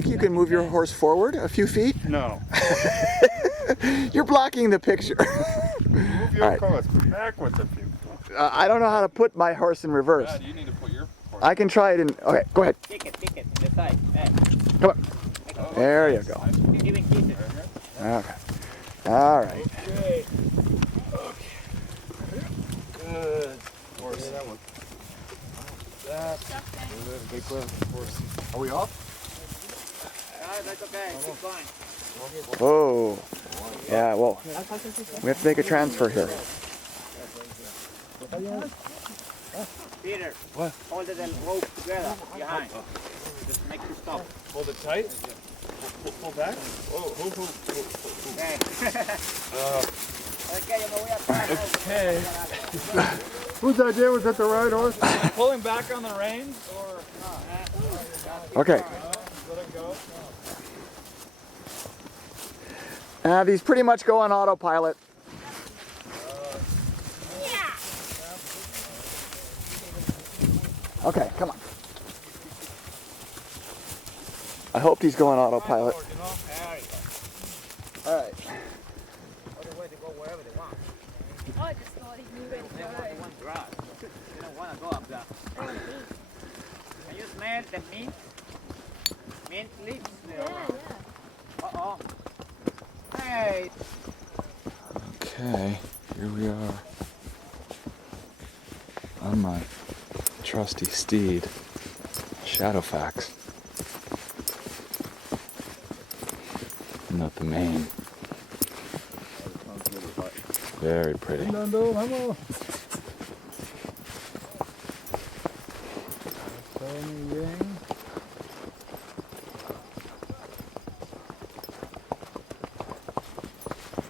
think you can move your horse forward a few feet? No. You're blocking the picture. Move your horse backwards a few feet. I don't know how to put my horse in reverse. Dad, you need to put your horse. I can try it in. Okay, go ahead. Kick it in the side. Hey. Come on. There you go. Give it kisses. Okay. All right. Okay. Good. Horse. That one. That's good. Big horse. Are we off? That's okay. Keep going. Whoa. Yeah, whoa. We have to make a transfer here. Peter, What? hold the rope together behind. Just make you stop. Hold it tight. Pull back. Oh, Okay. Okay, you know we have Okay. Whose idea was that the right horse? Pulling back on the reins or Okay. let it go? These pretty much go on autopilot. Okay, come on. I hope these go on autopilot. All right. Other way to go wherever they want. I just thought he knew where to They go. want grass. They don't want to go up there. Can you smell the mint? Mint leaves? Yeah. Uh-oh. Hey. Okay, here we are on my trusty steed, Shadowfax. Not the mane. Very pretty.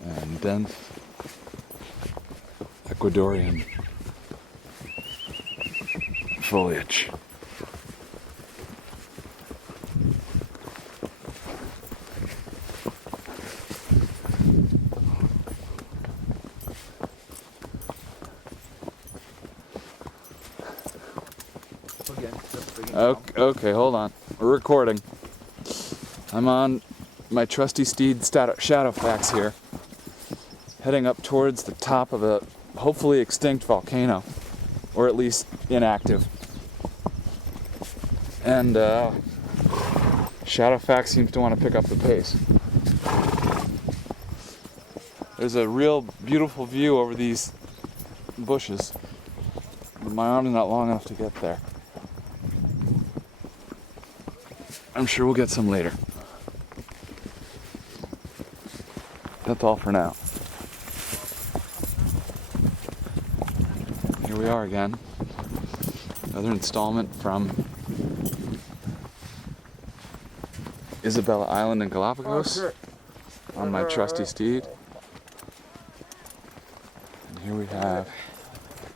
And dense Ecuadorian foliage. Okay, hold on. We're recording. I'm on my trusty steed Shadowfax here, heading up towards the top of a hopefully extinct volcano, or at least inactive. And Shadowfax seems to want to pick up the pace. There's a real beautiful view over these bushes. My arm's not long enough to get there. I'm sure we'll get some later. That's all for now. Here we are again. Another installment from Isabela Island in Galapagos on my trusty steed. And here we have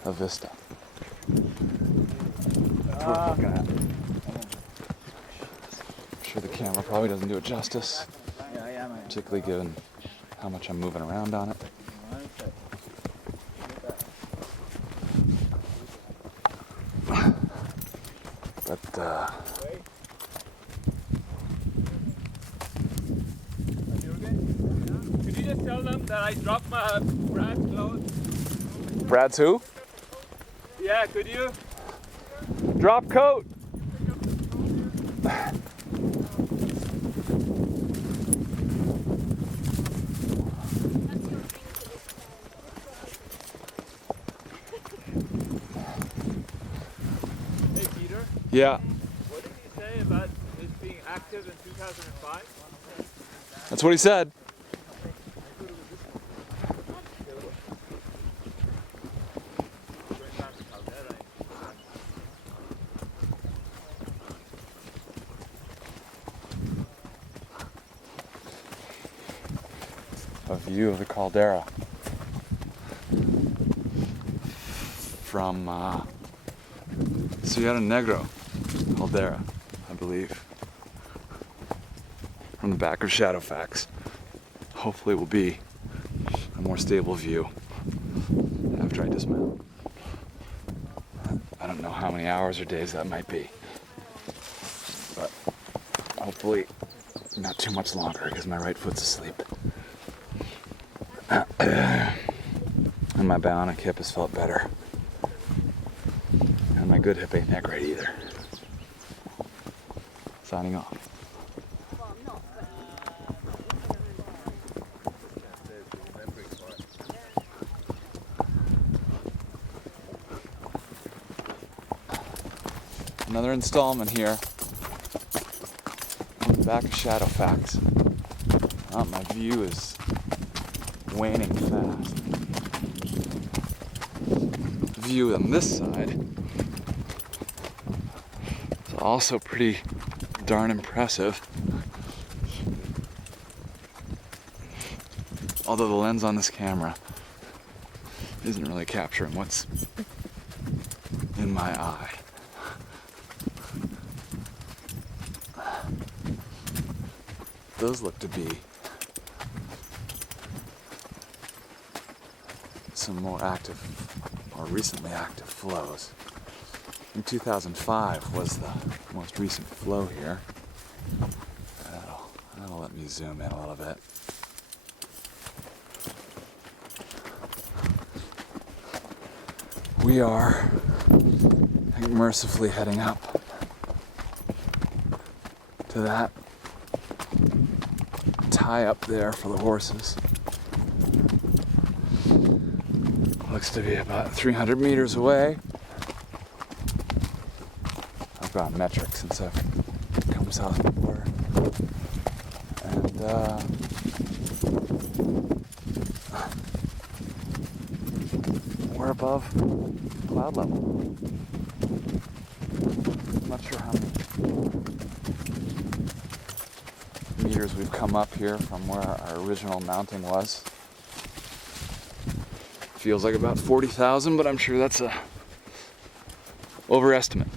a vista. That's worth looking at. I'm sure the camera probably doesn't do it justice, particularly given how much I'm moving around on it. But Could you just tell them that I dropped my Brad's clothes? Brad's who? Yeah, could you? Drop coat. Hey Peter, Yeah, what did he say about this being active in 2005? that's what he said. A view of the caldera from Negra caldera, I believe, from the back of Shadowfax. Hopefully it will be a more stable view after I dismount. I don't know how many hours or days that might be, but hopefully hopefully not too much longer because my right foot's asleep. And my bionic hip has felt better. And my good hip ain't that great either. Signing off. Another installment here on the back of Shadow Facts. Oh, my view is waning fast. The view on this side is also pretty darn impressive. Although the lens on this camera isn't really capturing what's in my eye. Those look to be some more active, or recently active flows. In 2005 was the most recent flow here. That'll let me zoom in a little bit. We are, I think, mercifully heading up to that tie up there for the horses. Looks to be about 300 meters away. I've got metric since I've come south before. And we're above cloud level. I'm not sure how many meters we've come up here from where our original mounting was. Feels like about 40,000, but I'm sure that's a overestimate.